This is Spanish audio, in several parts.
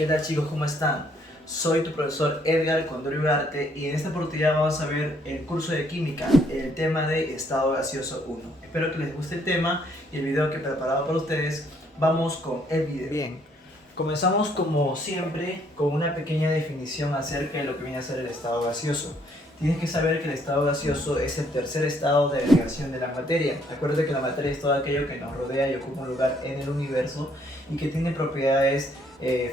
¿Qué tal chicos? ¿Cómo están? Soy tu profesor Edgar Condori Ugarte y en esta oportunidad vamos a ver el curso de química, el tema de estado gaseoso 1. Espero que les guste el tema y el video que he preparado para ustedes. Vamos con el video. Bien, comenzamos como siempre con una pequeña definición acerca de lo que viene a ser el estado gaseoso. Tienes que saber que el estado gaseoso es el tercer estado de agregación de la materia. Acuérdate que la materia es todo aquello que nos rodea y ocupa un lugar en el universo y que tiene propiedades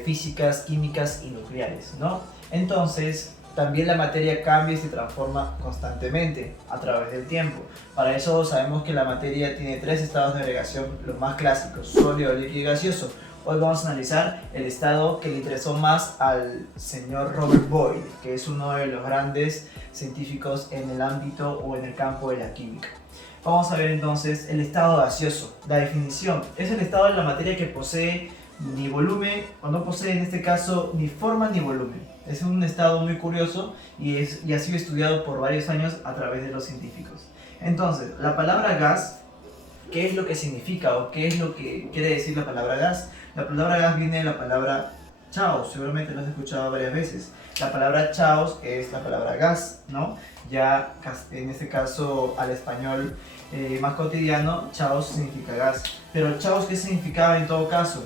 físicas, químicas y nucleares, ¿no? Entonces, también la materia cambia y se transforma constantemente a través del tiempo. Para eso sabemos que la materia tiene tres estados de agregación, los más clásicos: sólido, líquido y gaseoso. Hoy vamos a analizar el estado que le interesó más al señor Robert Boyle, que es uno de los grandes científicos en el ámbito o en el campo de la química. Vamos a ver entonces el estado gaseoso. La definición: es el estado de la materia que posee ni volumen, o no posee en este caso ni forma ni volumen. Es un estado muy curioso y ha sido estudiado por varios años a través de los científicos. Entonces, la palabra gas, ¿qué es lo que significa o qué es lo que quiere decir la palabra gas? La palabra gas viene de la palabra chaos, seguramente lo has escuchado varias veces. La palabra chaos es la palabra gas, ¿no? Ya en este caso al español más cotidiano, chaos significa gas. Pero chaos, ¿qué significaba en todo caso?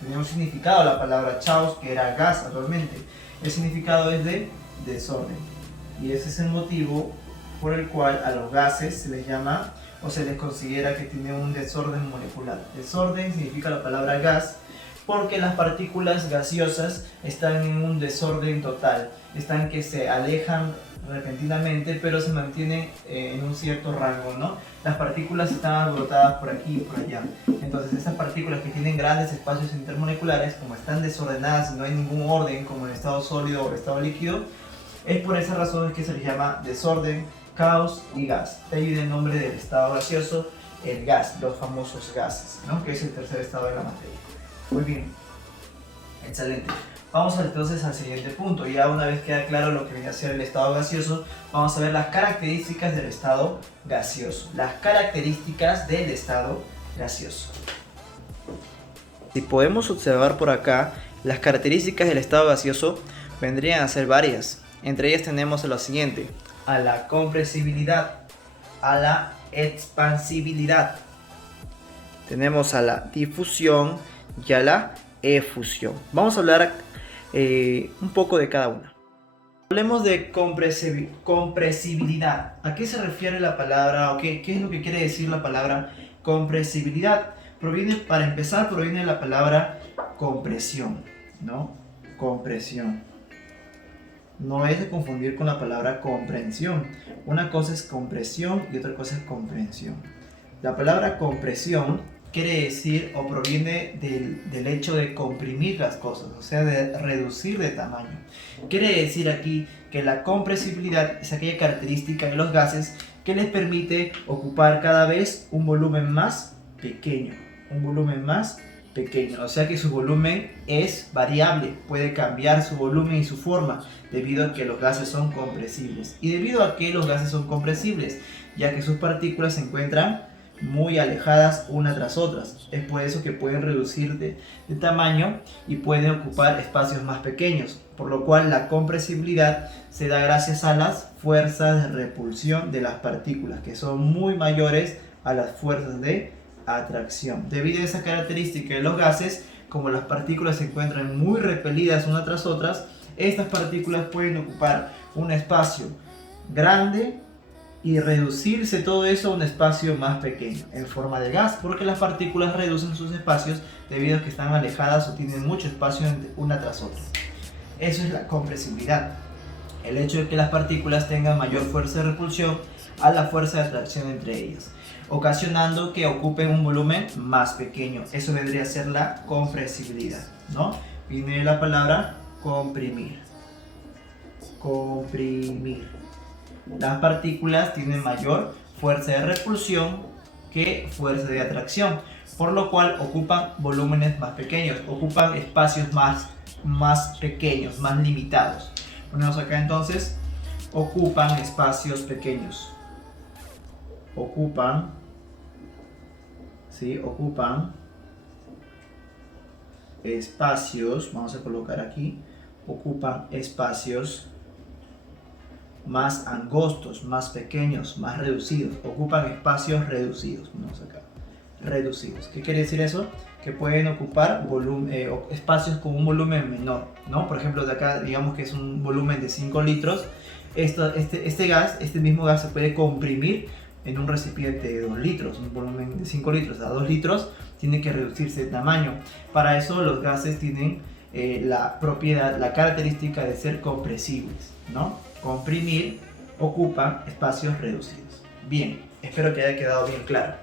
Tenía un significado la palabra chaos, que era gas actualmente. El significado es de desorden. Y ese es el motivo por el cual a los gases se les llama o se les considera que tienen un desorden molecular. Desorden significa la palabra gas porque las partículas gaseosas están en un desorden total. Están que se alejan repentinamente, pero se mantienen en un cierto rango, ¿no? Las partículas están alborotadas por aquí y por allá. Entonces esas partículas que tienen grandes espacios intermoleculares, como están desordenadas y no hay ningún orden como en estado sólido o estado líquido, es por esa razón que se les llama desorden, caos y gas. De ahí viene el nombre del estado gaseoso, el gas, los famosos gases, ¿no? Que es el tercer estado de la materia. Muy bien, excelente. Vamos entonces al siguiente punto. Ya una vez queda claro lo que viene a ser el estado gaseoso, vamos a ver las características del estado gaseoso. Las características del estado gaseoso. Si podemos observar por acá, las características del estado gaseoso vendrían a ser varias. Entre ellas tenemos lo siguiente: a la compresibilidad, a la expansibilidad, tenemos a la difusión y a la efusión. Vamos a hablar un poco de cada una. Hablemos de compresibilidad. ¿A qué se refiere la palabra o qué es lo que quiere decir la palabra compresibilidad? Para empezar, proviene de la palabra compresión, ¿no? Compresión. No es de confundir con la palabra comprensión. Una cosa es compresión y otra cosa es comprensión. La palabra compresión quiere decir o proviene del hecho de comprimir las cosas, o sea, de reducir de tamaño. Quiere decir aquí que la compresibilidad es aquella característica de los gases que les permite ocupar cada vez un volumen más pequeño. Un volumen más pequeño, o sea que su volumen es variable, puede cambiar su volumen y su forma debido a que los gases son compresibles. ¿Y debido a que los gases son compresibles? Ya que sus partículas se encuentran muy alejadas una tras otras. Es por eso que pueden reducir de tamaño y pueden ocupar espacios más pequeños, por lo cual la compresibilidad se da gracias a las fuerzas de repulsión de las partículas, que son muy mayores a las fuerzas de atracción. Debido a esa característica de los gases, como las partículas se encuentran muy repelidas unas tras otras, estas partículas pueden ocupar un espacio grande y reducirse todo eso a un espacio más pequeño en forma de gas, porque las partículas reducen sus espacios debido a que están alejadas o tienen mucho espacio una tras otra. Eso es la compresibilidad, el hecho de que las partículas tengan mayor fuerza de repulsión a la fuerza de atracción entre ellas, ocasionando que ocupen un volumen más pequeño. Eso vendría a ser la compresibilidad, ¿no? Viene la palabra comprimir. Comprimir. Las partículas tienen mayor fuerza de repulsión que fuerza de atracción, por lo cual ocupan volúmenes más pequeños, ocupan espacios más pequeños, más limitados. Ponemos acá entonces, ocupan espacios pequeños. Ocupan espacios, vamos a colocar aquí, ocupan espacios más angostos, más pequeños, más reducidos, ocupan espacios reducidos, vamos acá, reducidos. ¿Qué quiere decir eso? Que pueden ocupar espacios con un volumen menor, ¿no? Por ejemplo, de acá digamos que es un volumen de 5 litros, este mismo gas se puede comprimir en un recipiente de 2 litros, un volumen de 5 litros a 2 litros, tiene que reducirse de tamaño. Para eso los gases tienen la propiedad, la característica de ser compresibles, ¿no? Comprimir, ocupa espacios reducidos. Bien, espero que haya quedado bien claro.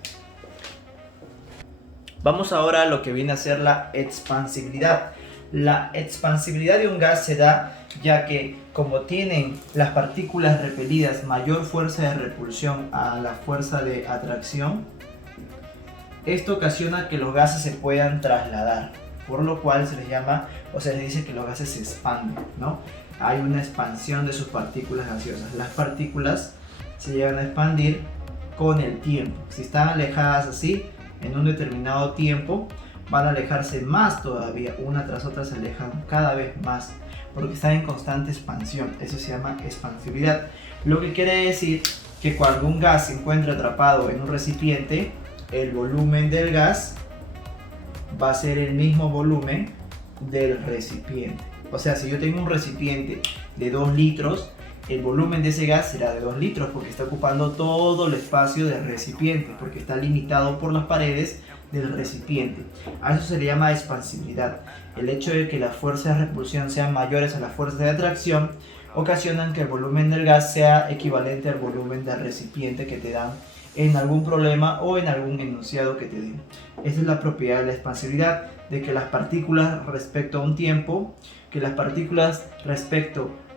Vamos ahora a lo que viene a ser la expansibilidad. La expansibilidad de un gas se da ya que como tienen las partículas repelidas mayor fuerza de repulsión a la fuerza de atracción, esto ocasiona que los gases se puedan trasladar, por lo cual se les llama, o se les dice que los gases se expanden, ¿no? Hay una expansión de sus partículas gaseosas. Las partículas se llegan a expandir con el tiempo. Si están alejadas así, en un determinado tiempo, van a alejarse más todavía, una tras otra se alejan cada vez más, porque están en constante expansión. Eso se llama expansibilidad. Lo que quiere decir que cuando un gas se encuentra atrapado en un recipiente, el volumen del gas va a ser el mismo volumen del recipiente. O sea, si yo tengo un recipiente de 2 litros, el volumen de ese gas será de 2 litros porque está ocupando todo el espacio del recipiente, porque está limitado por las paredes del recipiente. A eso se le llama expansibilidad. El hecho de que las fuerzas de repulsión sean mayores a las fuerzas de atracción ocasionan que el volumen del gas sea equivalente al volumen del recipiente que te dan en algún problema o en algún enunciado que te den. Esa es la propiedad de la expansibilidad, de que las partículas respecto a un tiempo,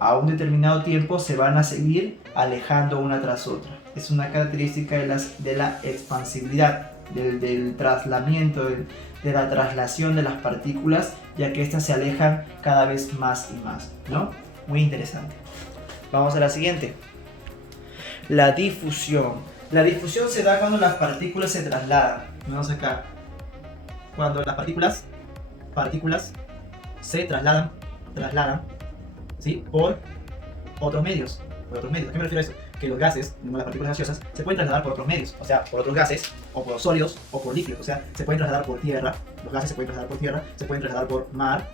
a un determinado tiempo se van a seguir alejando una tras otra. Es una característica de la expansibilidad, del trasladamiento, de la traslación de las partículas, ya que éstas se alejan cada vez más y más, ¿no? Muy interesante. Vamos a la siguiente. La difusión. La difusión se da cuando las partículas se trasladan. Vamos acá. Cuando las partículas se trasladan, ¿sí? Por otros medios. ¿A qué me refiero a eso? Que los gases, las partículas gaseosas, se pueden trasladar por otros medios, o sea, por otros gases, o por sólidos, o por líquidos, o sea, se pueden trasladar por tierra, los gases se pueden trasladar por tierra, se pueden trasladar por mar,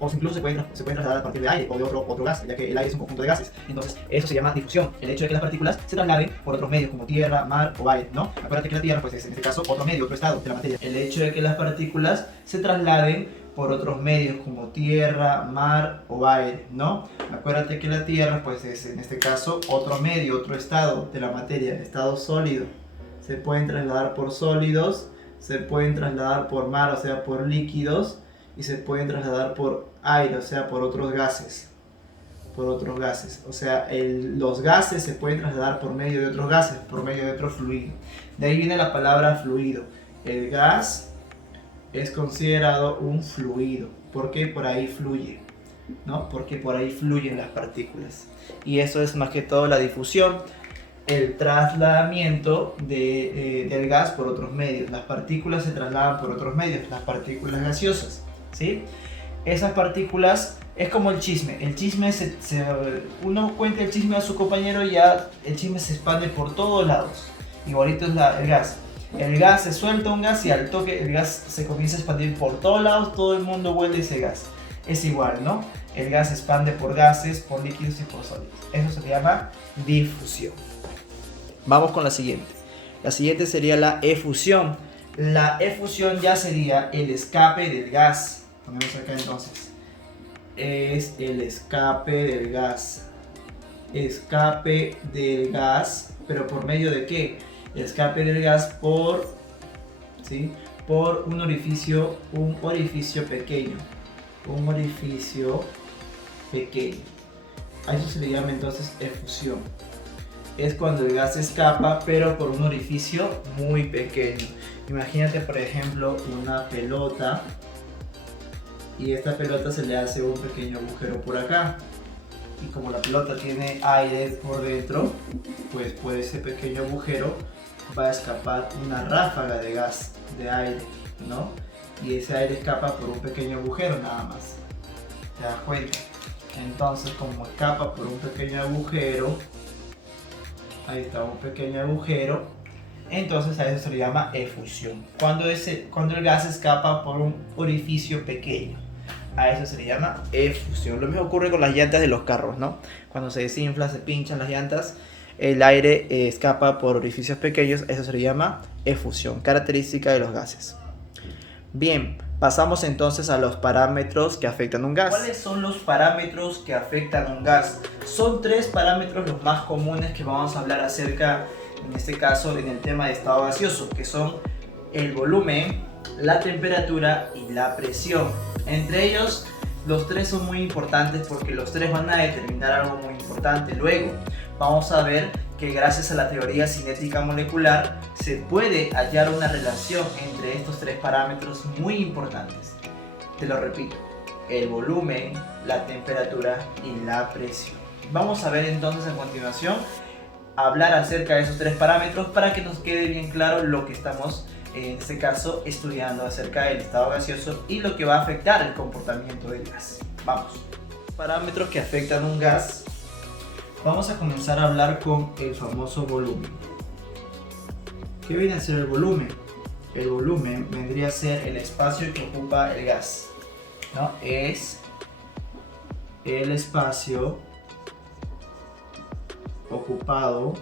o incluso se pueden trasladar a partir de aire o de otro gas, ya que el aire es un conjunto de gases. Entonces, eso se llama difusión, el hecho de que las partículas se trasladen por otros medios, como tierra, mar o aire, ¿no? Acuérdate que la tierra, pues es en este caso otro medio, otro estado de la materia. El hecho de que las partículas se trasladen por otros medios como tierra, mar o aire, ¿no? Acuérdate que la tierra pues es en este caso otro medio, otro estado de la materia, el estado sólido. Se pueden trasladar por sólidos, se pueden trasladar por mar, o sea por líquidos, y se pueden trasladar por aire, o sea por otros gases. O sea, los gases se pueden trasladar por medio de otros gases, por medio de otro fluido. De ahí viene la palabra fluido. El gas es considerado un fluido, porque por ahí fluye, ¿no? Porque por ahí fluyen las partículas. Y eso es más que todo la difusión, el trasladamiento del gas por otros medios. Las partículas se trasladan por otros medios, las partículas gaseosas, ¿sí? Esas partículas es como el chisme. El chisme, uno cuenta el chisme a su compañero y ya el chisme se expande por todos lados. Igualito es el gas. El gas se suelta un gas y al toque el gas se comienza a expandir por todos lados, todo el mundo huele ese gas. Es igual, ¿no? El gas se expande por gases, por líquidos y por sólidos. Eso se llama difusión. Vamos con la siguiente. La siguiente sería la efusión. La efusión ya sería el escape del gas. Ponemos acá entonces. Es el escape del gas. Escape del gas, pero ¿por medio de qué? Escape del gas por un orificio pequeño. A eso se le llama entonces efusión. Es cuando el gas escapa, pero por un orificio muy pequeño. Imagínate, por ejemplo, una pelota, y esta pelota se le hace un pequeño agujero por acá. Y como la pelota tiene aire por dentro, pues por ese pequeño agujero va a escapar una ráfaga de gas, de aire. ¿no? Y ese aire escapa por un pequeño agujero nada más. ¿Te das cuenta? Entonces, como escapa por un pequeño agujero, ahí está un pequeño agujero, entonces a eso se le llama efusión. Cuando el gas escapa por un orificio pequeño, a eso se le llama efusión. Lo mismo ocurre con las llantas de los carros, ¿no? Cuando se desinfla, se pinchan las llantas, el aire escapa por orificios pequeños, eso se le llama efusión, característica de los gases. Bien, pasamos entonces a los parámetros que afectan un gas. ¿Cuáles son los parámetros que afectan un gas? Son 3 parámetros los más comunes que vamos a hablar acerca, en este caso, en el tema de estado gaseoso, que son el volumen, la temperatura y la presión. Entre ellos, los 3 son muy importantes porque los 3 van a determinar algo muy importante. Luego, vamos a ver que gracias a la teoría cinética molecular se puede hallar una relación entre estos 3 parámetros muy importantes. Te lo repito, el volumen, la temperatura y la presión. Vamos a ver entonces a continuación hablar acerca de esos 3 parámetros para que nos quede bien claro lo que estamos en este caso estudiando acerca del estado gaseoso y lo que va a afectar el comportamiento del gas. Vamos. Parámetros que afectan un gas. Vamos a comenzar a hablar con el famoso volumen. ¿Qué viene a ser el volumen? El volumen vendría a ser el espacio que ocupa el gas, ¿no? Es el espacio ocupado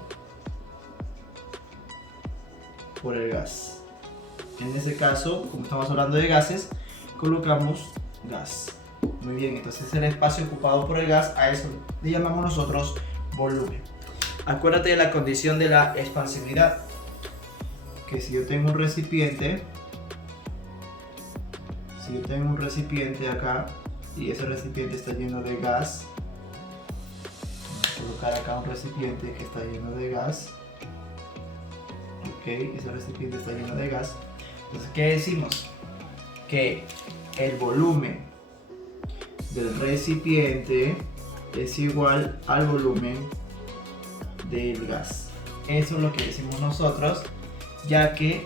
por el gas. En este caso, como estamos hablando de gases, colocamos gas. Muy bien, entonces el espacio ocupado por el gas, a eso le llamamos nosotros volumen. Acuérdate de la condición de la expansibilidad, que si yo tengo un recipiente, acá y ese recipiente está lleno de gas, vamos a colocar acá un recipiente que está lleno de gas, ok, ese recipiente está lleno de gas. Entonces, ¿qué decimos? Que el volumen del recipiente es igual al volumen del gas. Eso es lo que decimos nosotros, ya que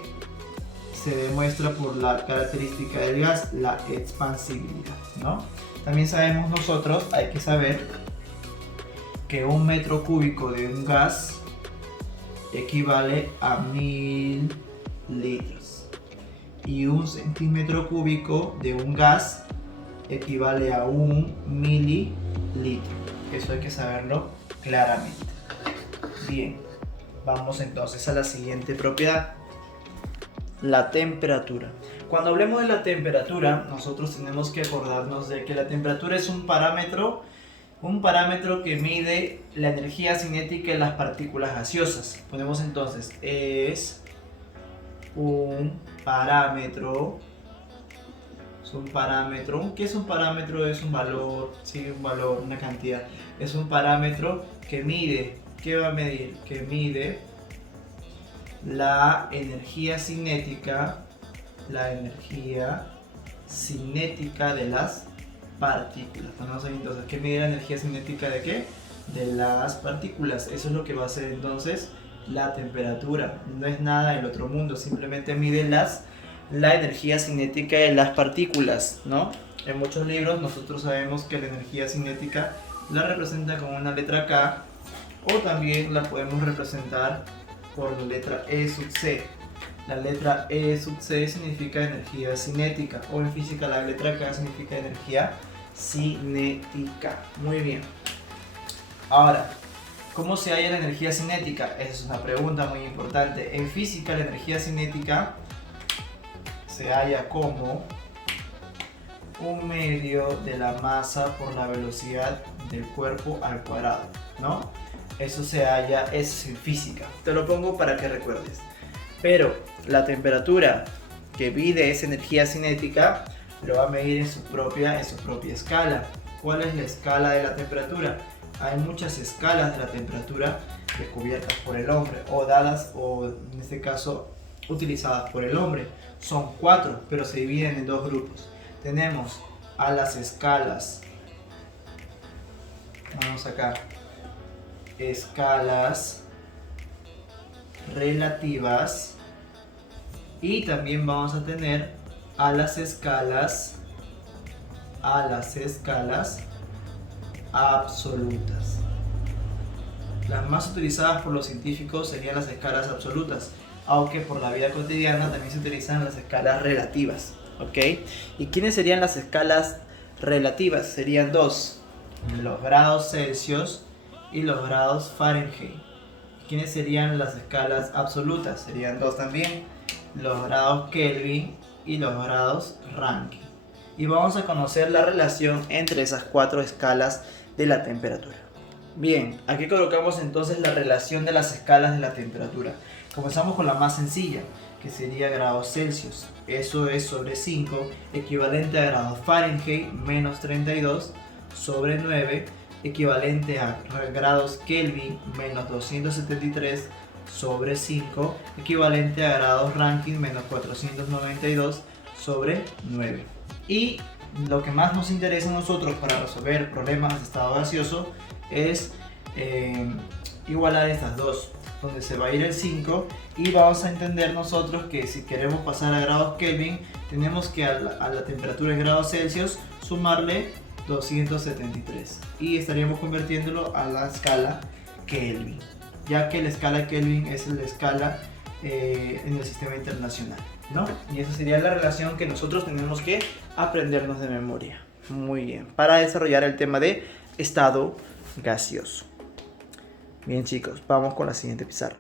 se demuestra por la característica del gas, la expansibilidad, ¿no? También sabemos nosotros, hay que saber que 1 metro cúbico de un gas equivale a 1000 litros y 1 centímetro cúbico de un gas equivale a 1 mililitro. Eso hay que saberlo claramente. Bien, vamos entonces a la siguiente propiedad, la temperatura. Cuando hablemos de la temperatura, nosotros tenemos que acordarnos de que la temperatura es un parámetro que mide la energía cinética de las partículas gaseosas. Ponemos entonces, es un parámetro. ¿Qué es un parámetro? Es un valor, sí, un valor, una cantidad. Es un parámetro que mide, ¿qué va a medir? Que mide la energía cinética de las partículas. Ponemos ahí entonces, ¿qué mide la energía cinética de qué? De las partículas. Eso es lo que va a ser entonces la temperatura. No es nada del otro mundo, simplemente mide la energía cinética de las partículas, ¿no? En muchos libros nosotros sabemos que la energía cinética la representa con una letra K, o también la podemos representar por la letra E sub C. La letra E sub C significa energía cinética, o en física la letra K significa energía cinética. Muy bien. Ahora, ¿cómo se halla la energía cinética? Esa es una pregunta muy importante. En física la energía cinética se halla como un medio de la masa por la velocidad del cuerpo al cuadrado, ¿no? Eso se halla, eso es en física. Te lo pongo para que recuerdes. Pero la temperatura que mide esa energía cinética lo va a medir en su propia escala. ¿Cuál es la escala de la temperatura? Hay muchas escalas de la temperatura descubiertas por el hombre, o dadas, o en este caso utilizadas por el hombre. Son 4, pero se dividen en 2 grupos. Tenemos a las escalas, vamos acá, escalas relativas, y también vamos a tener a las escalas absolutas. Las más utilizadas por los científicos serían las escalas absolutas, aunque por la vida cotidiana también se utilizan las escalas relativas, ¿ok? ¿Y quiénes serían las escalas relativas? Serían dos, los grados Celsius y los grados Fahrenheit. ¿Quiénes serían las escalas absolutas? Serían dos también, los grados Kelvin y los grados Rankine. Y vamos a conocer la relación entre esas cuatro escalas de la temperatura. Bien, aquí colocamos entonces la relación de las escalas de la temperatura. Comenzamos con la más sencilla, que sería grados Celsius. Eso es sobre 5, equivalente a grados Fahrenheit, menos 32, sobre 9, equivalente a grados Kelvin, menos 273, sobre 5, equivalente a grados Rankine, menos 492, sobre 9. Y lo que más nos interesa a nosotros para resolver problemas de estado gaseoso es igualar estas dos, donde se va a ir el 5 y vamos a entender nosotros que si queremos pasar a grados Kelvin tenemos que a la temperatura en grados Celsius sumarle 273 y estaríamos convirtiéndolo a la escala Kelvin, ya que la escala Kelvin es la escala en el sistema internacional, ¿no? Y esa sería la relación que nosotros tenemos que aprendernos de memoria. Muy bien, para desarrollar el tema de estado gaseoso. Bien chicos, vamos con la siguiente pizarra.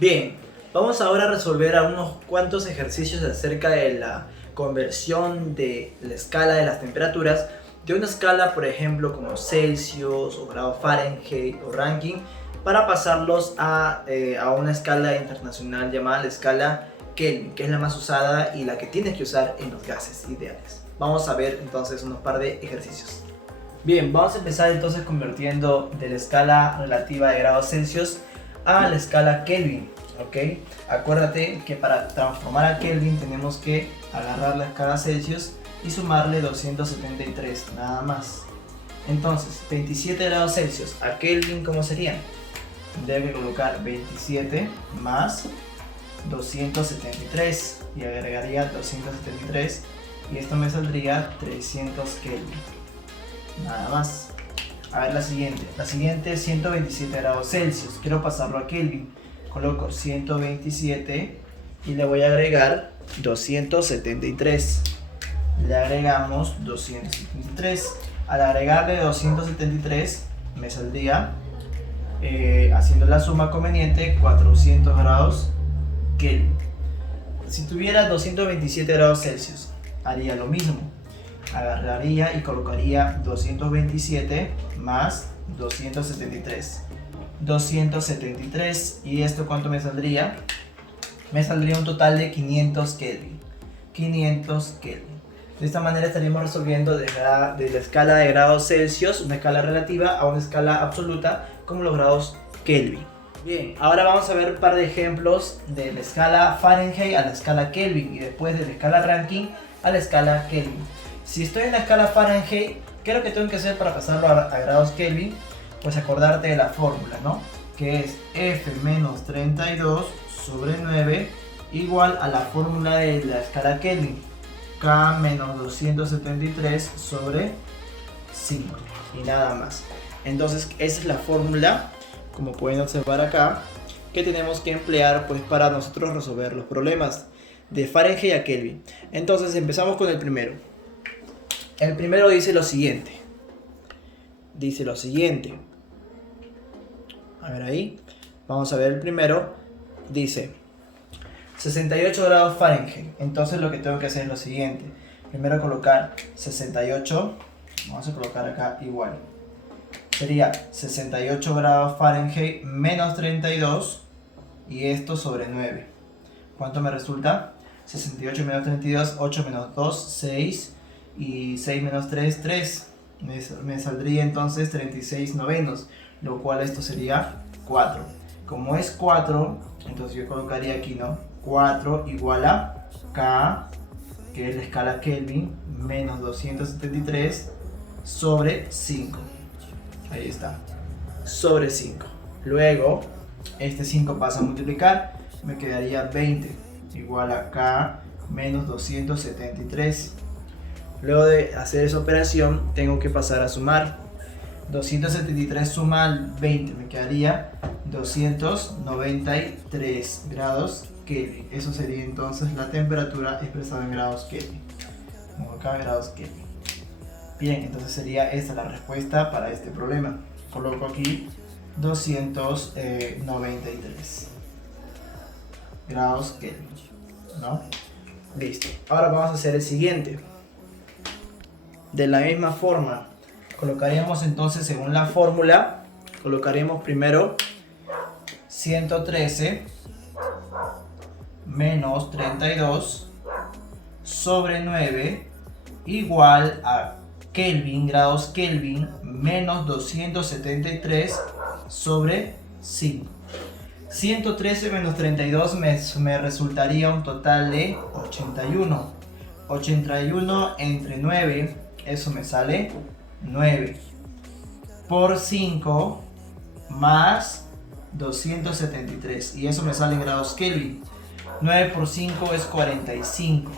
Bien, vamos ahora a resolver a unos cuantos ejercicios acerca de la conversión de la escala de las temperaturas de una escala, por ejemplo, como Celsius o grado Fahrenheit o Rankine, para pasarlos a una escala internacional llamada la escala Kelvin, que es la más usada y la que tienes que usar en los gases ideales. Vamos a ver entonces unos par de ejercicios. Bien, vamos a empezar entonces convirtiendo de la escala relativa de grados Celsius a la escala Kelvin, ¿ok? Acuérdate que para transformar a Kelvin tenemos que agarrar la escala Celsius y sumarle 273, nada más. Entonces, 27 grados Celsius a Kelvin, ¿cómo serían? Tendría que colocar 27 más 273 y agregaría 273 y esto me saldría 300 Kelvin. Nada más. A ver la siguiente es 127 grados Celsius. Quiero pasarlo a Kelvin. Coloco 127 y le voy a agregar 273. Le agregamos 273. Al agregarle 273 me saldría, haciendo la suma conveniente, 400 grados Kelvin. Si tuviera 227 grados Celsius, haría lo mismo. Agarraría y colocaría 227 más 273. 273, y esto ¿cuánto me saldría? Me saldría un total de 500 Kelvin. 500 Kelvin. De esta manera estaríamos resolviendo de la escala de grados Celsius, una escala relativa, a una escala absoluta como los grados Kelvin. Bien, ahora vamos a ver un par de ejemplos de la escala Fahrenheit a la escala Kelvin y después de la escala Rankine a la escala Kelvin. Si estoy en la escala Fahrenheit, ¿qué es lo que tengo que hacer para pasarlo a grados Kelvin? Pues acordarte de la fórmula, ¿no? Que es F menos 32 sobre 9 igual a la fórmula de la escala Kelvin, K menos 273 sobre 5 y nada más. Entonces esa es la fórmula, como pueden observar acá, que tenemos que emplear pues para nosotros resolver los problemas de Fahrenheit a Kelvin. Entonces empezamos con el primero. El primero dice lo siguiente. A ver ahí. Vamos a ver el primero. Dice 68 grados Fahrenheit. Entonces lo que tengo que hacer es lo siguiente. Primero colocar 68. Vamos a colocar acá igual. Sería 68 grados Fahrenheit menos 32. Y esto sobre 9. ¿Cuánto me resulta? 68 menos 32, 8 menos 2, 6. Y 6 menos 3, 3. Me saldría entonces 36 novenos, lo cual esto sería 4. Como es 4, entonces yo colocaría aquí, ¿no? 4 igual a K, que es la escala Kelvin, menos 273 sobre 5. Ahí está, sobre 5. Luego, este 5 pasa a multiplicar, me quedaría 20. igual a K menos 273. Luego de hacer esa operación tengo que pasar a sumar. 273 suma al 20, me quedaría 293 grados Kelvin. Eso sería entonces la temperatura expresada en grados Kelvin. Como acá grados Kelvin. Bien, entonces sería esta la respuesta para este problema. Coloco aquí 293 grados Kelvin, ¿no? Listo. Ahora vamos a hacer el siguiente. De la misma forma, colocaríamos entonces según la fórmula, colocaríamos primero 113 menos 32 sobre 9 igual a Kelvin, grados Kelvin, menos 273 sobre 5. 113 menos 32 me resultaría un total de 81. 81 entre 9, eso me sale 9. Por 5 más 273. Y eso me sale en grados Kelvin. 9 por 5 es 45.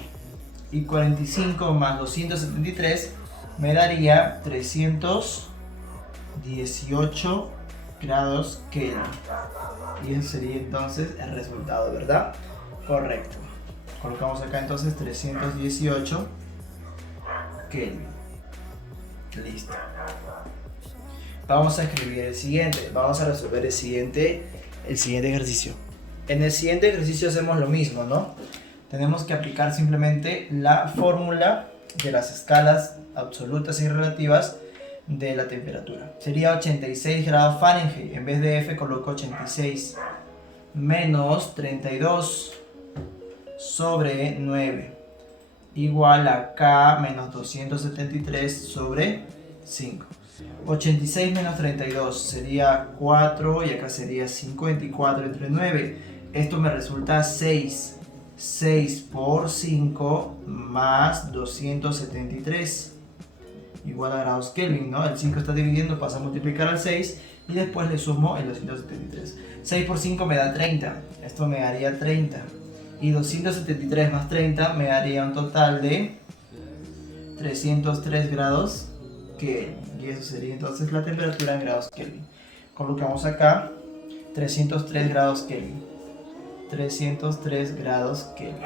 Y 45 más 273 me daría 318 grados Kelvin. Y ese sería entonces el resultado, ¿verdad? Correcto. Colocamos acá entonces 318 Kelvin. Listo. Vamos a escribir el siguiente. Vamos a resolver el siguiente ejercicio. En el siguiente ejercicio hacemos lo mismo, ¿no? Tenemos que aplicar simplemente la fórmula de las escalas absolutas y relativas de la temperatura. Sería 86 grados Fahrenheit. En vez de F coloco 86 menos 32 sobre 9 igual a K menos 273 sobre 5. 86 menos 32 sería 4 y acá sería 54 entre 9. Esto me resulta 6. 6 por 5 más 273 igual a grados Kelvin, ¿no? El 5 está dividiendo, pasa a multiplicar al 6 y después le sumo el 273. 6 por 5 me da 30, esto me daría 30. Y 273 más 30 me daría un total de 303 grados Kelvin. Y eso sería entonces la temperatura en grados Kelvin. Colocamos acá 303 grados Kelvin. 303 grados Kelvin.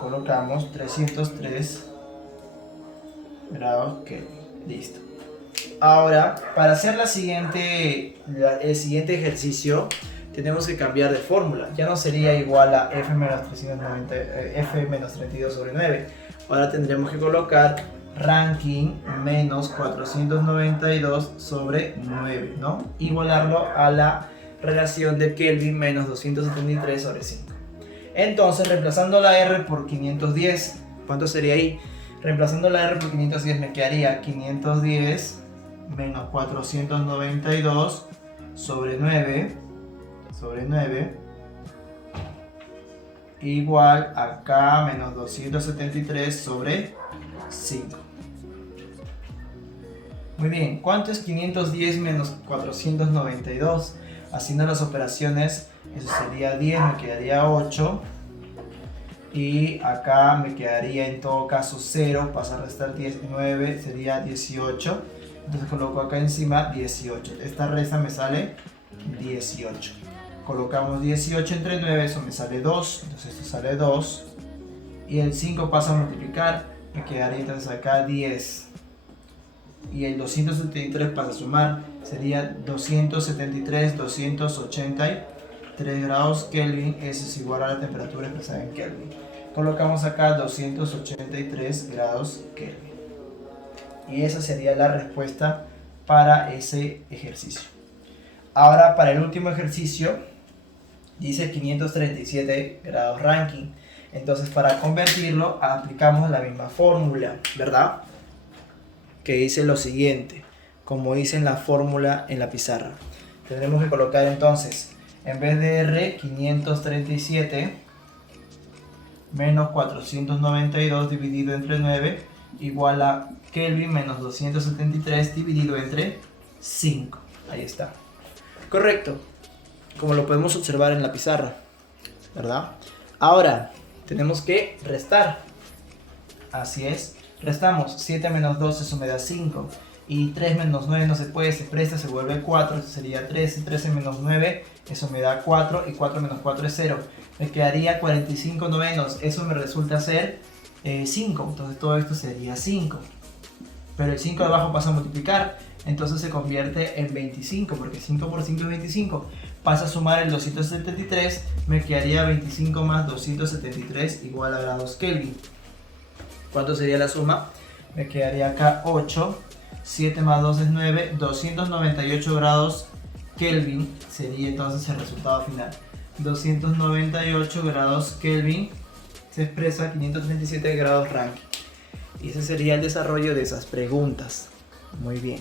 Colocamos 303 grados Kelvin. Listo. Ahora, para hacer el siguiente ejercicio, tenemos que cambiar de fórmula. Ya no sería igual a F menos 32 sobre 9. Ahora tendremos que colocar Rankine menos 492 sobre 9, ¿no? Igualarlo a la relación de Kelvin menos 273 sobre 5. Entonces, reemplazando la R por 510, ¿cuánto sería ahí? Reemplazando la R por 510 me quedaría 510 menos 492 sobre 9 igual a K menos 273 sobre 5. Muy bien, ¿cuánto es 510 menos 492? Haciendo las operaciones, eso sería 10, me quedaría 8. Y acá me quedaría en todo caso 0, pasa a restar 19, sería 18. Entonces coloco acá encima 18. Esta resta me sale 18. Colocamos 18 entre 9, eso me sale 2. Entonces esto sale 2. Y el 5 pasa a multiplicar, me quedaría entonces acá 10. Y el 273 pasa a sumar, sería 283 grados Kelvin. Eso es igual a la temperatura expresada en Kelvin. Colocamos acá 283 grados Kelvin. Y esa sería la respuesta para ese ejercicio. Ahora para el último ejercicio dice 537 grados Rankine. Entonces para convertirlo aplicamos la misma fórmula, ¿verdad? Que dice lo siguiente, como dice en la fórmula en la pizarra. Tendremos que colocar entonces, en vez de R, 537 menos 492 dividido entre 9 igual a Kelvin menos 273 dividido entre 5. Ahí está. Correcto, como lo podemos observar en la pizarra. ¿verdad? Ahora, tenemos que restar. Así es, restamos 7 menos 2, eso me da 5. Y 3 menos 9 no se puede, se presta, se vuelve 4, eso sería 13. 13 menos 9, eso me da 4. Y 4 menos 4 es 0. Me quedaría 45 novenos, eso me resulta ser 5. Entonces todo esto sería 5. Pero el 5 de abajo pasa a multiplicar, entonces se convierte en 25, porque 5 por 5 es 25. Pasa a sumar el 273, me quedaría 25 más 273 igual a grados Kelvin. ¿Cuánto sería la suma? Me quedaría acá 8, 7 más 2 es 9, 298 grados Kelvin sería entonces el resultado final. 298 grados Kelvin se expresa 537 grados Rankine. Y ese sería el desarrollo de esas preguntas. Muy bien.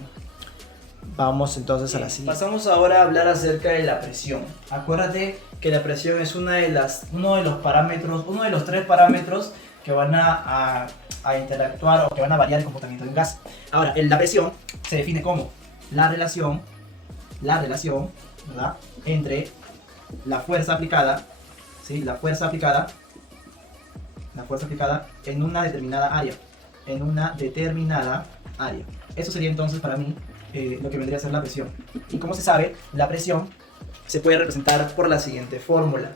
Vamos entonces a la siguiente. Pasamos ahora a hablar acerca de la presión. Acuérdate que la presión es uno de los tres parámetros que van a interactuar o que van a variar el comportamiento de un gas. Ahora, la presión se define como la relación, ¿verdad?, entre la fuerza aplicada, ¿sí?, la fuerza aplicada en una determinada área. Eso sería entonces para mí lo que vendría a ser la presión. Y como se sabe, la presión se puede representar por la siguiente fórmula.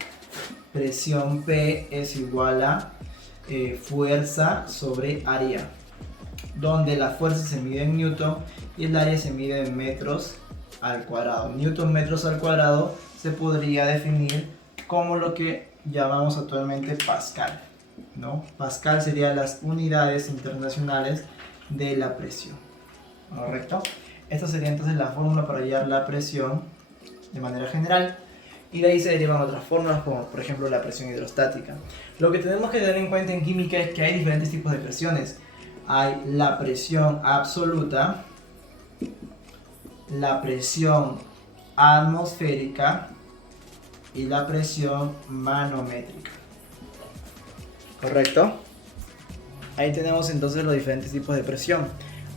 Presión P es igual a fuerza sobre área, donde la fuerza se mide en newton y el área se mide en metros al cuadrado. Newton metros al cuadrado se podría definir como lo que llamamos actualmente Pascal, ¿no? Pascal serían las unidades internacionales de la presión, ¿correcto? Esta sería entonces la fórmula para hallar la presión de manera general. Y de ahí se derivan otras fórmulas, como por ejemplo la presión hidrostática. Lo que tenemos que tener en cuenta en química es que hay diferentes tipos de presiones. Hay la presión absoluta, la presión atmosférica y la presión manométrica. ¿Correcto? Ahí tenemos entonces los diferentes tipos de presión.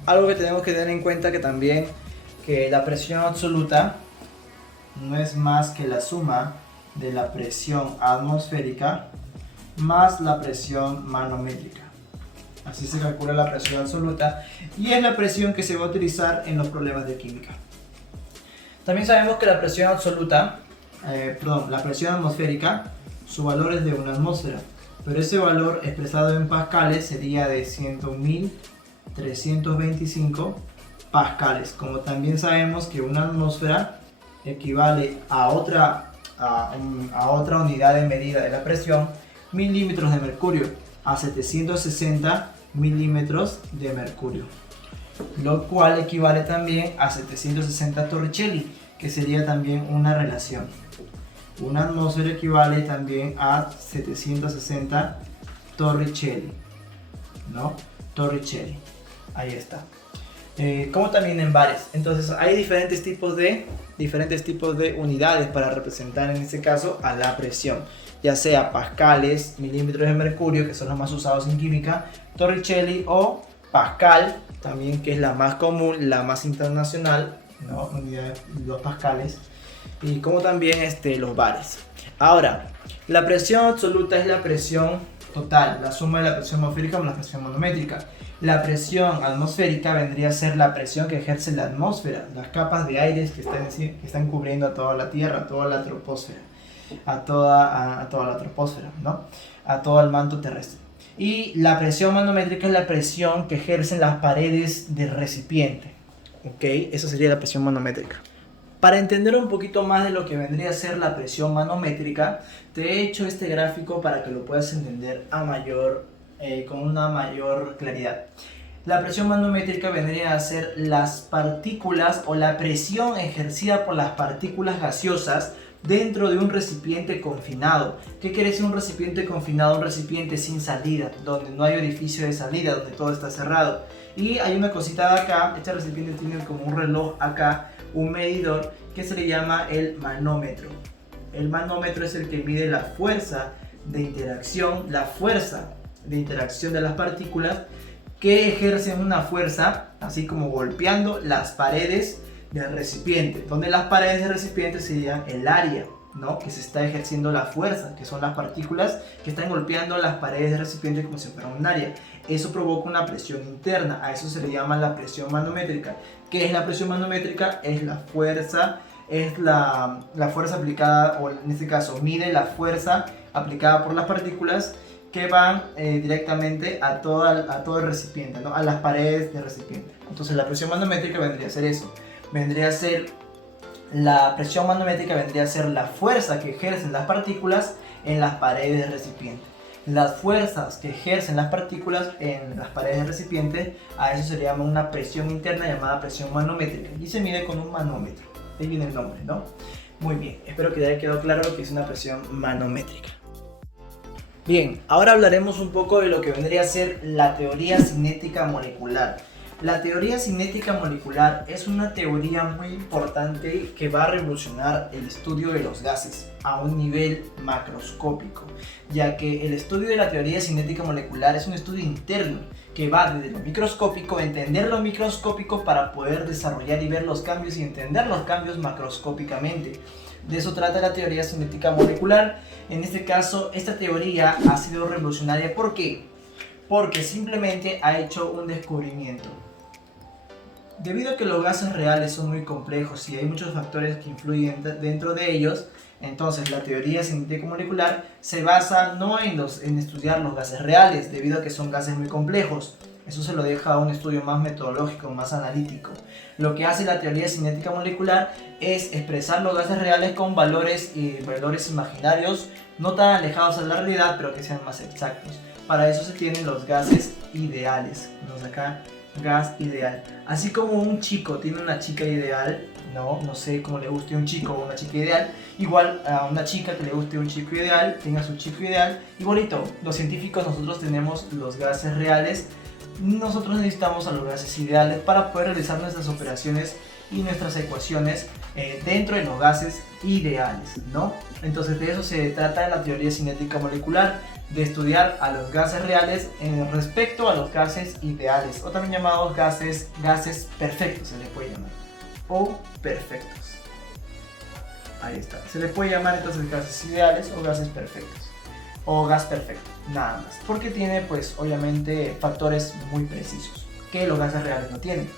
Algo que tenemos que tener en cuenta que la presión absoluta no es más que la suma de la presión atmosférica más la presión manométrica. Así se calcula la presión absoluta y es la presión que se va a utilizar en los problemas de química. También sabemos que la presión la presión atmosférica, su valor es de una atmósfera, pero ese valor expresado en pascales sería de 100.325 pascales. Como también sabemos que una atmósfera equivale a otra unidad de medida de la presión, milímetros de mercurio, a 760 milímetros de mercurio, lo cual equivale también a 760 torricelli, que sería también una relación. Una atmósfera equivale también a 760 torricelli, ¿no? Torricelli, ahí está. Como también en bares. Entonces hay diferentes tipos de unidades para representar en este caso a la presión, ya sea pascales, milímetros de mercurio, que son los más usados en química, torricelli o pascal, también, que es la más común, la más internacional, ¿no? Unidad de los pascales, y como también los bares. Ahora, la presión absoluta es la presión total, la suma de la presión atmosférica con la presión manométrica. La presión atmosférica vendría a ser la presión que ejerce la atmósfera, las capas de aire que están cubriendo a toda la Tierra, a toda la troposfera, a toda la troposfera, ¿no? A todo el manto terrestre. Y la presión manométrica es la presión que ejercen las paredes del recipiente, ¿ok? Eso sería la presión manométrica. Para entender un poquito más de lo que vendría a ser la presión manométrica, te he hecho este gráfico para que lo puedas entender con una mayor claridad. La presión manométrica vendría a ser las partículas o la presión ejercida por las partículas gaseosas dentro de un recipiente confinado. ¿Qué quiere decir un recipiente confinado? Un recipiente sin salida, donde no hay orificio de salida, donde todo está cerrado. Y hay una cosita de acá, este recipiente tiene como un reloj acá, un medidor que se le llama el manómetro. El manómetro es el que mide la fuerza de interacción, de las partículas que ejercen una fuerza, así como golpeando las paredes del recipiente, donde las paredes del recipiente serían el área, ¿no? Que se está ejerciendo la fuerza, que son las partículas que están golpeando las paredes del recipiente como si fuera un área. Eso provoca una presión interna, a eso se le llama la presión manométrica. ¿Qué es la presión manométrica? Es la fuerza, es la fuerza aplicada, o en este caso mide la fuerza aplicada por las partículas que van directamente a todo el recipiente, ¿no? A las paredes del recipiente. Entonces la presión manométrica vendría a ser eso, la presión manométrica vendría a ser la fuerza que ejercen las partículas en las paredes del recipiente. Las fuerzas que ejercen las partículas en las paredes del recipiente, a eso se le llama una presión interna llamada presión manométrica y se mide con un manómetro. Ahí viene el nombre, ¿no? Muy bien, espero que ya haya quedado claro lo que es una presión manométrica. Bien, ahora hablaremos un poco de lo que vendría a ser la teoría cinética molecular. La teoría cinética molecular es una teoría muy importante que va a revolucionar el estudio de los gases a un nivel macroscópico, ya que el estudio de la teoría cinética molecular es un estudio interno que va desde lo microscópico, entender lo microscópico para poder desarrollar y ver los cambios y entender los cambios macroscópicamente. De eso trata la teoría cinética molecular. En este caso, esta teoría ha sido revolucionaria. ¿Por qué? Porque simplemente ha hecho un descubrimiento. Debido a que los gases reales son muy complejos y hay muchos factores que influyen dentro de ellos, entonces la teoría cinética molecular se basa no en estudiar los gases reales, debido a que son gases muy complejos. Eso se lo deja a un estudio más metodológico, más analítico. Lo que hace la teoría cinética molecular es expresar los gases reales con valores imaginarios, no tan alejados a la realidad, pero que sean más exactos. Para eso se tienen los gases ideales. Vemos acá, gas ideal. Así como un chico tiene una chica ideal, no sé cómo le guste un chico o una chica ideal, igual a una chica que le guste un chico ideal, tenga su chico ideal, igualito. Los científicos, nosotros tenemos los gases reales. Nosotros necesitamos a los gases ideales para poder realizar nuestras operaciones y nuestras ecuaciones dentro de los gases ideales, ¿no? Entonces de eso se trata la teoría cinética molecular, de estudiar a los gases reales respecto a los gases ideales, o también llamados gases perfectos, se les puede llamar, o perfectos. Ahí está, se les puede llamar entonces gases ideales o gases perfectos, o gas perfecto, nada más, porque tiene pues obviamente factores muy precisos que los gases reales no tienen.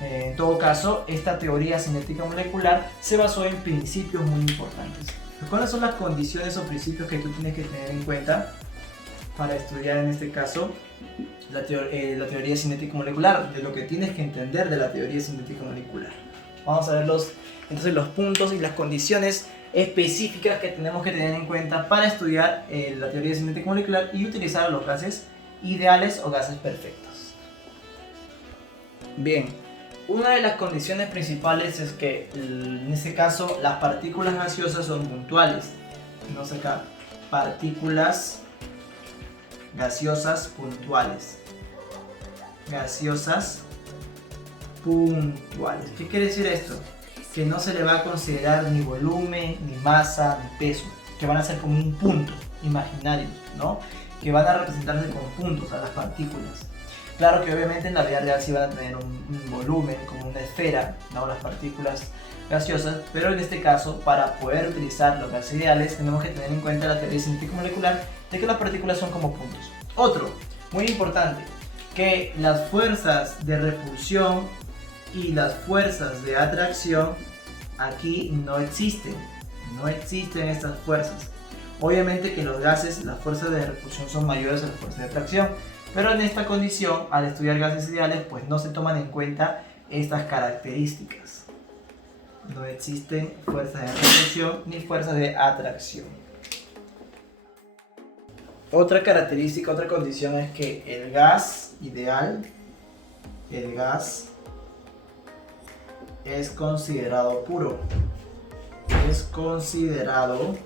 En todo caso, esta teoría cinética molecular se basó en principios muy importantes. ¿Cuáles son las condiciones o principios que tú tienes que tener en cuenta para estudiar en este caso la teoría cinética molecular? De lo que tienes que entender de la teoría cinética molecular. Vamos a ver entonces los puntos y las condiciones específicas que tenemos que tener en cuenta para estudiar la teoría cinética molecular y utilizar los gases ideales o gases perfectos. Bien, una de las condiciones principales es que en este caso las partículas gaseosas son puntuales. Tenemos acá partículas gaseosas puntuales. Gaseosas puntuales. ¿Qué quiere decir esto? Que no se le va a considerar ni volumen, ni masa, ni peso, que van a ser como un punto imaginario, ¿no? Que van a representarse como puntos a las partículas. Claro que obviamente en la vida real sí van a tener un volumen, como una esfera, ¿no? Las partículas gaseosas, pero en este caso, para poder utilizar los gases ideales, tenemos que tener en cuenta la teoría cinética molecular de que las partículas son como puntos. Otro, muy importante, que las fuerzas de repulsión y las fuerzas de atracción aquí no existen estas fuerzas. Obviamente que los gases, las fuerzas de repulsión son mayores a las fuerzas de atracción, pero en esta condición, al estudiar gases ideales, pues no se toman en cuenta estas características. No existen fuerzas de repulsión ni fuerzas de atracción. Otra característica, otra condición es que el gas ideal, el gas es considerado puro. Es considerado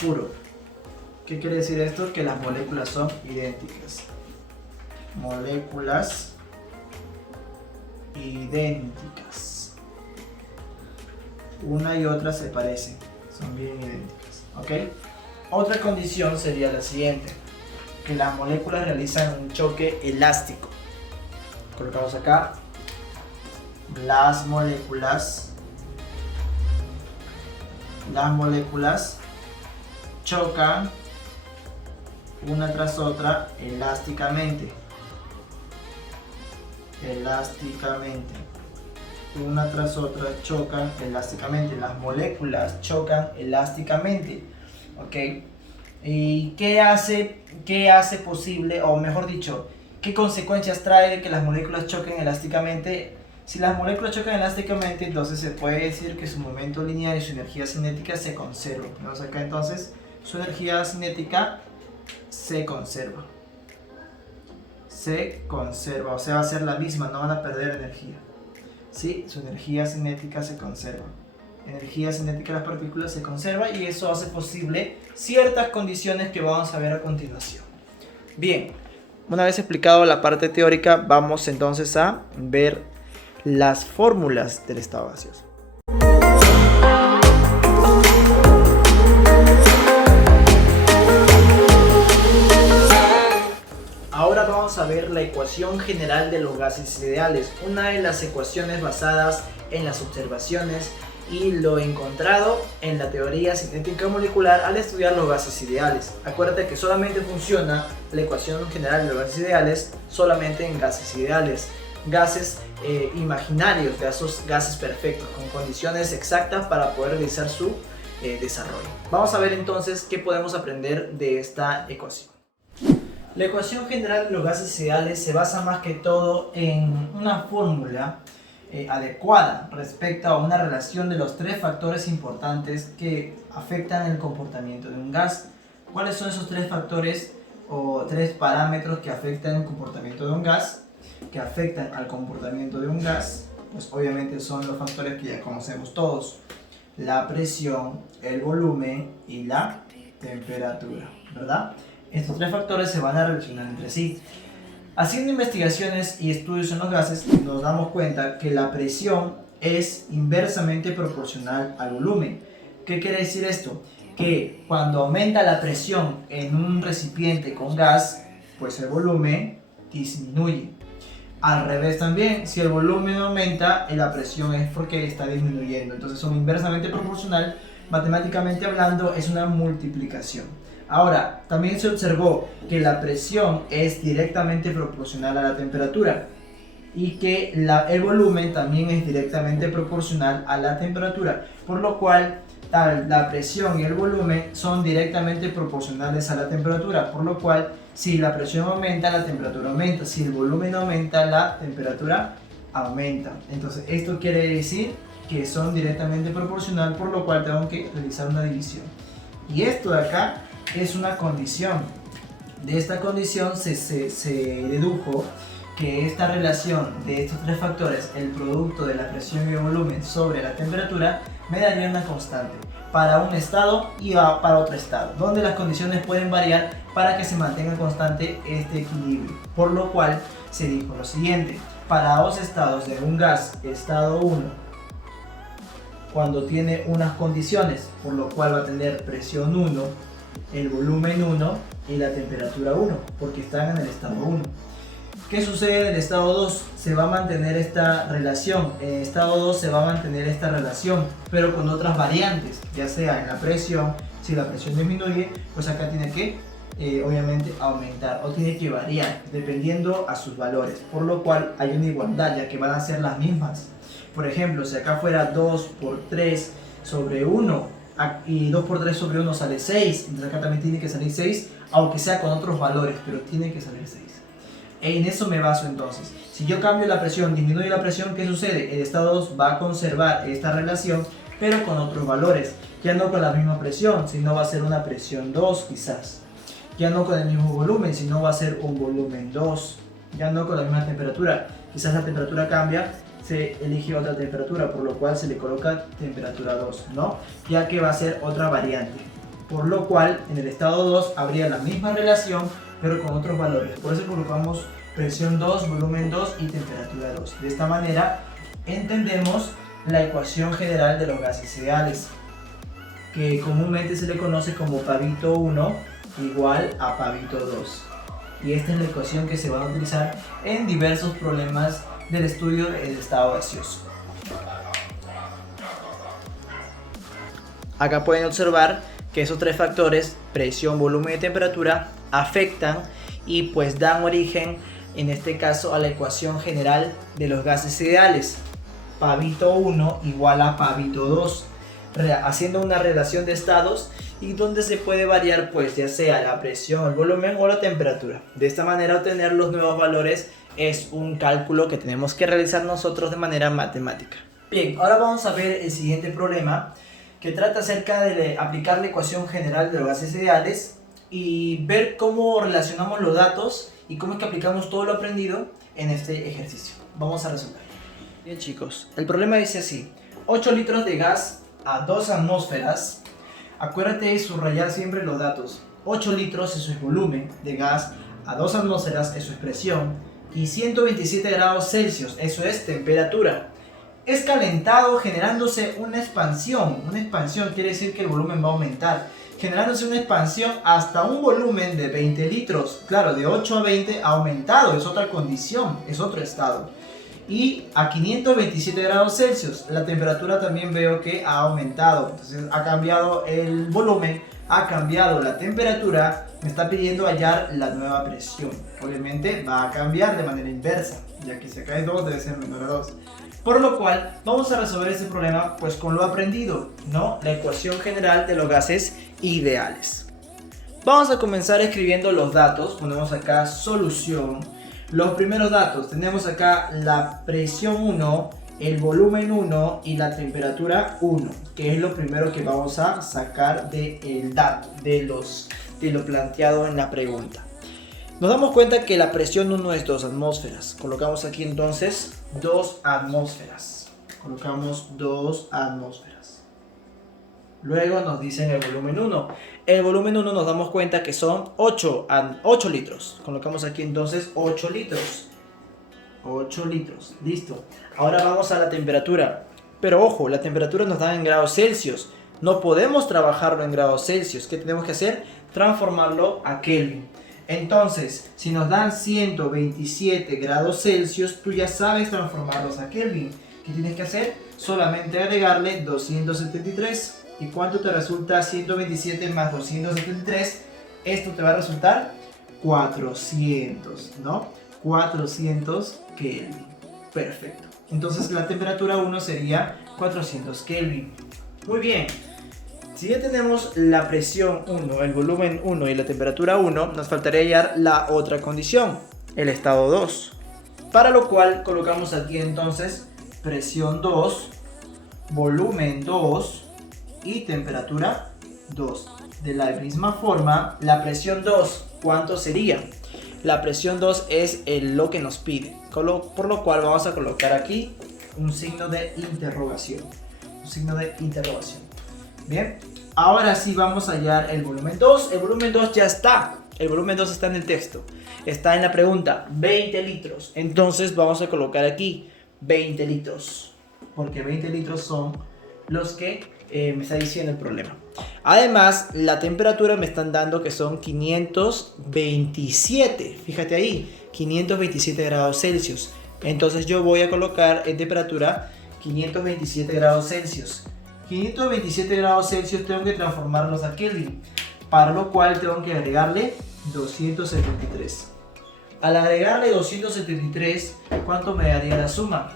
puro. ¿Qué quiere decir esto? Que las moléculas son idénticas. Moléculas idénticas. Una y otra se parecen. Son bien idénticas. ¿Ok? Otra condición sería la siguiente. Que las moléculas realizan un choque elástico. Colocamos acá. Las moléculas las moléculas chocan una tras otra elásticamente. Una tras otra chocan elásticamente. Las moléculas chocan elásticamente. ¿Ok? ¿Y qué hace posible, o mejor dicho, qué consecuencias trae de que las moléculas choquen elásticamente? Si las moléculas chocan elásticamente, entonces se puede decir que su momento lineal y su energía cinética se conservan. Vemos acá entonces, su energía cinética se conserva. O sea, va a ser la misma, no van a perder energía. ¿Sí? Su energía cinética se conserva. Energía cinética de las partículas se conserva y eso hace posible ciertas condiciones que vamos a ver a continuación. Bien, una vez explicado la parte teórica, vamos entonces a ver las fórmulas del estado gaseoso. Ahora vamos a ver la ecuación general de los gases ideales, una de las ecuaciones basadas en las observaciones y lo encontrado en la teoría cinética molecular al estudiar los gases ideales. Acuérdate que solamente funciona la ecuación general de los gases ideales solamente en gases ideales, gases imaginarios, de esos gases perfectos, con condiciones exactas para poder realizar su desarrollo. Vamos a ver entonces qué podemos aprender de esta ecuación. La ecuación general de los gases ideales se basa más que todo en una fórmula adecuada respecto a una relación de los tres factores importantes que afectan el comportamiento de un gas. ¿Cuáles son esos tres factores o tres parámetros que afectan el comportamiento de un gas? Que afectan al comportamiento de un gas, pues obviamente son los factores que ya conocemos todos: la presión, el volumen y la temperatura, ¿verdad? Estos tres factores se van a relacionar entre sí. Haciendo investigaciones y estudios en los gases, nos damos cuenta que la presión es inversamente proporcional al volumen. ¿Qué quiere decir esto? Que cuando aumenta la presión en un recipiente con gas, pues el volumen disminuye. Al revés también, si el volumen aumenta, la presión es porque está disminuyendo. Entonces son inversamente proporcional. Matemáticamente hablando, es una multiplicación. Ahora, también se observó que la presión es directamente proporcional a la temperatura y que el volumen también es directamente proporcional a la temperatura, por lo cual la presión y el volumen son directamente proporcionales a la temperatura, por lo cual si la presión aumenta, la temperatura aumenta; si el volumen aumenta, la temperatura aumenta. Entonces esto quiere decir que son directamente proporcional, por lo cual tengo que realizar una división. Y esto de acá es una condición. De esta condición se dedujo que esta relación de estos tres factores, el producto de la presión y el volumen sobre la temperatura, me daría una constante para un estado y para otro estado, donde las condiciones pueden variar para que se mantenga constante este equilibrio. Por lo cual se dijo lo siguiente: para dos estados de un gas, estado 1, cuando tiene unas condiciones, por lo cual va a tener presión 1, el volumen 1 y la temperatura 1, porque están en el estado 1. ¿Qué sucede en el estado 2? Se va a mantener esta relación. En el estado 2 se va a mantener esta relación, pero con otras variantes, ya sea en la presión. Si la presión disminuye, pues acá tiene que obviamente aumentar o tiene que variar dependiendo a sus valores, por lo cual hay una igualdad, ya que van a ser las mismas. Por ejemplo, si acá fuera 2 por 3 sobre 1 y 2 por 3 sobre 1 sale 6, entonces acá también tiene que salir 6, aunque sea con otros valores, pero tiene que salir 6. En eso me baso entonces. Si yo cambio la presión, disminuyo la presión, ¿qué sucede? El estado 2 va a conservar esta relación, pero con otros valores. Ya no con la misma presión, sino va a ser una presión 2 quizás. Ya no con el mismo volumen, sino va a ser un volumen 2. Ya no con la misma temperatura. Quizás la temperatura cambia, se elige otra temperatura, por lo cual se le coloca temperatura 2, ¿no? Ya que va a ser otra variante. Por lo cual, en el estado 2 habría la misma relación, pero con otros valores. Por eso colocamos presión 2, volumen 2 y temperatura 2. De esta manera entendemos la ecuación general de los gases ideales, que comúnmente se le conoce como Pareto 1 igual a Pareto 2. Y esta es la ecuación que se va a utilizar en diversos problemas del estudio del estado gaseoso. Acá pueden observar que esos tres factores, presión, volumen y temperatura, afectan y pues dan origen, en este caso, a la ecuación general de los gases ideales. Pavito 1 igual a Pavito 2, haciendo una relación de estados y donde se puede variar pues ya sea la presión, el volumen o la temperatura. De esta manera obtener los nuevos valores es un cálculo que tenemos que realizar nosotros de manera matemática. Bien, ahora vamos a ver el siguiente problema que trata acerca de aplicar la ecuación general de los gases ideales y ver cómo relacionamos los datos y cómo es que aplicamos todo lo aprendido en este ejercicio. Vamos a resolver. Bien chicos, el problema dice así: 8 litros de gas a 2 atmósferas. Acuérdate de subrayar siempre los datos. 8 litros, eso es volumen de gas, a 2 atmósferas, eso es presión, y 127 grados Celsius, eso es temperatura. Es calentado generándose una expansión. Una expansión quiere decir que el volumen va a aumentar. Generándose una expansión hasta un volumen de 20 litros. Claro, de 8 a 20 ha aumentado, es otra condición, es otro estado. Y a 527 grados Celsius, la temperatura también veo que ha aumentado. Entonces ha cambiado el volumen, ha cambiado la temperatura, me está pidiendo hallar la nueva presión. Obviamente va a cambiar de manera inversa, ya que si acá es 2 debe ser menor a 2. Por lo cual vamos a resolver este problema pues con lo aprendido, ¿no? La ecuación general de los gases ideales. Vamos a comenzar escribiendo los datos. Ponemos acá solución. Los primeros datos, tenemos acá la presión 1, el volumen 1 y la temperatura 1, que es lo primero que vamos a sacar del dato, de lo planteado en la pregunta. Nos damos cuenta que la presión 1 es 2 atmósferas. Colocamos aquí entonces 2 atmósferas. Colocamos 2 atmósferas. Luego nos dicen el volumen 1. El volumen 1 nos damos cuenta que son 8 litros. Colocamos aquí entonces 8 litros. 8 litros. Listo. Ahora vamos a la temperatura. Pero ojo, la temperatura nos da en grados Celsius. No podemos trabajarlo en grados Celsius. ¿Qué tenemos que hacer? Transformarlo a Kelvin. Entonces, si nos dan 127 grados Celsius, tú ya sabes transformarlos a Kelvin. ¿Qué tienes que hacer? Solamente agregarle 273. ¿Y cuánto te resulta 127 más 273? Esto te va a resultar 400, ¿no? 400 Kelvin. Perfecto. Entonces la temperatura 1 sería 400 Kelvin. Muy bien. Si ya tenemos la presión 1, el volumen 1 y la temperatura 1, nos faltaría hallar la otra condición, el estado 2. Para lo cual colocamos aquí entonces presión 2, volumen 2 y temperatura 2. De la misma forma, la presión 2, ¿cuánto sería? La presión 2 es lo que nos pide, por lo cual vamos a colocar aquí un signo de interrogación. Un signo de interrogación. Bien, ahora sí vamos a hallar el volumen 2. El volumen 2 ya está. El volumen 2 está en el texto. Está en la pregunta, 20 litros. Entonces vamos a colocar aquí 20 litros. Porque 20 litros son los que me está diciendo el problema. Además, la temperatura me están dando que son 527. Fíjate ahí, 527 grados Celsius. Entonces yo voy a colocar en temperatura 527 grados Celsius. 527 grados Celsius tengo que transformarlos a Kelvin, para lo cual tengo que agregarle 273. Al agregarle 273, ¿cuánto me daría la suma?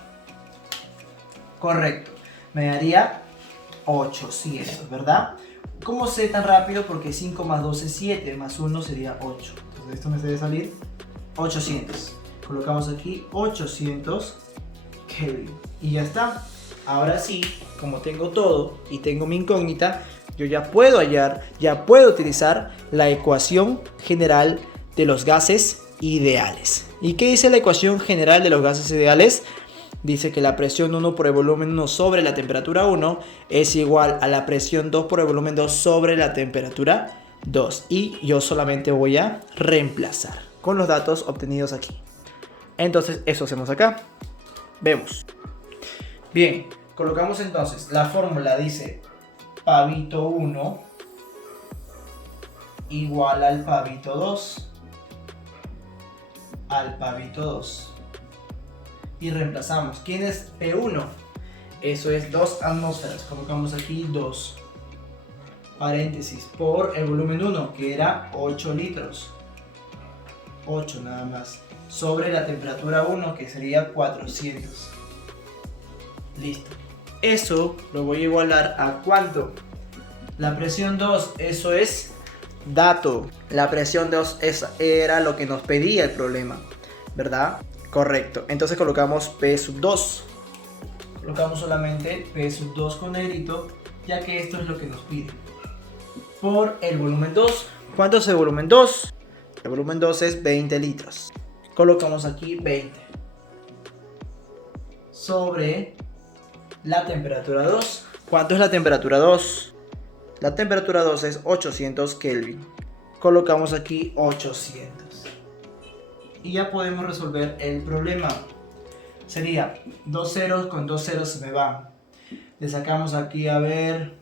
Correcto, me daría 800, ¿verdad? ¿Cómo sé tan rápido? Porque 5 más 2 es 7, más 1 sería 8. Entonces esto me debe salir 800. Colocamos aquí 800 Kelvin y ya está. Ahora sí, como tengo todo y tengo mi incógnita, yo ya puedo hallar, ya puedo utilizar la ecuación general de los gases ideales. ¿Y qué dice la ecuación general de los gases ideales? Dice que la presión 1 por el volumen 1 sobre la temperatura 1 es igual a la presión 2 por el volumen 2 sobre la temperatura 2. Y yo solamente voy a reemplazar con los datos obtenidos aquí. Entonces eso hacemos acá. Vemos. Bien, colocamos entonces la fórmula, dice Pavito 1 igual al Pavito 2 al Pavito 2 y reemplazamos. ¿Quién es P1? Eso es 2 atmósferas, colocamos aquí 2. paréntesis, por el volumen 1, que era 8 litros. 8 nada más. Sobre la temperatura 1, que sería 400. Listo. Eso lo voy a igualar a ¿cuánto? La presión 2, eso es dato. La presión 2 era lo que nos pedía el problema, ¿verdad? Correcto. Entonces colocamos P sub 2. Colocamos solamente P sub 2 con negrito, ya que esto es lo que nos pide. Por el volumen 2. ¿Cuánto es el volumen 2? El volumen 2 es 20 litros. Colocamos aquí 20. Sobre la temperatura 2. ¿Cuánto es la temperatura 2? La temperatura 2 es 800 Kelvin. Colocamos aquí 800. Y ya podemos resolver el problema. Sería 2 ceros con 2 ceros se me van. Le sacamos aquí, a ver,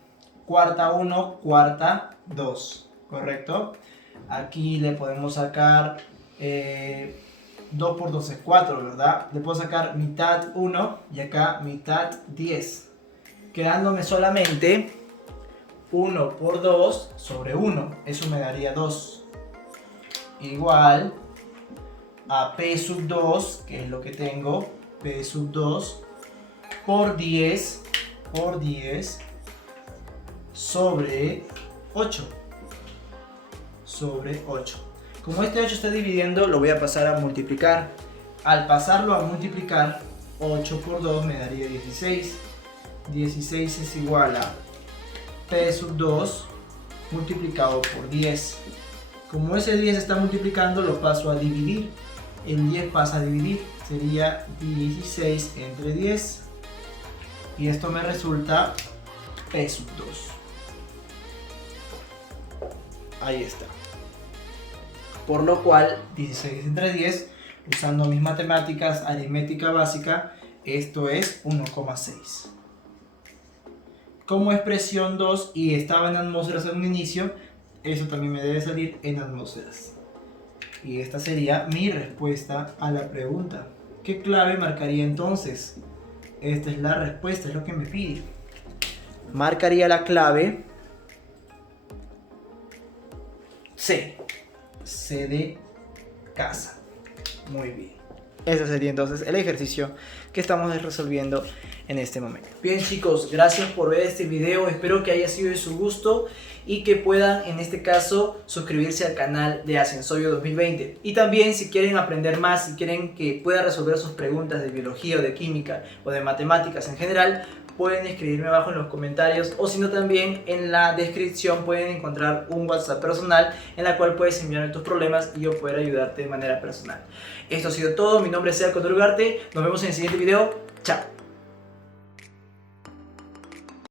cuarta 1, cuarta 2. ¿Correcto? Aquí le podemos sacar 2 por 2 es 4, ¿verdad? Le puedo sacar mitad 1 y acá mitad 10. Quedándome solamente 1 por 2 sobre 1. Eso me daría 2. Igual a P sub 2, que es lo que tengo. P sub 2 por 10 sobre 8. Sobre 8. Como este 8 está dividiendo, lo voy a pasar a multiplicar. Al pasarlo a multiplicar, 8 por 2 me daría 16. 16 es igual a P sub 2 multiplicado por 10. Como ese 10 está multiplicando, lo paso a dividir. El 10 pasa a dividir. Sería 16 entre 10. Y esto me resulta P sub 2. Ahí está. Por lo cual, 16 entre 10, usando mis matemáticas, aritmética básica, esto es 1,6. Como es presión 2 y estaba en atmósferas en un inicio, eso también me debe salir en atmósferas. Y esta sería mi respuesta a la pregunta. ¿Qué clave marcaría entonces? Esta es la respuesta, es lo que me pide. Marcaría la clave C. C de casa. Muy bien. Ese sería entonces el ejercicio que estamos resolviendo en este momento. Bien chicos, gracias por ver este video. Espero que haya sido de su gusto y que puedan en este caso suscribirse al canal de Ascensorio 2020. Y también si quieren aprender más, si quieren que pueda resolver sus preguntas de biología o de química o de matemáticas en general, pueden escribirme abajo en los comentarios, o si no también en la descripción pueden encontrar un WhatsApp personal en la cual puedes enviarme tus problemas y yo poder ayudarte de manera personal. Esto ha sido todo, mi nombre es Sergio Ugarte, nos vemos en el siguiente video, chao.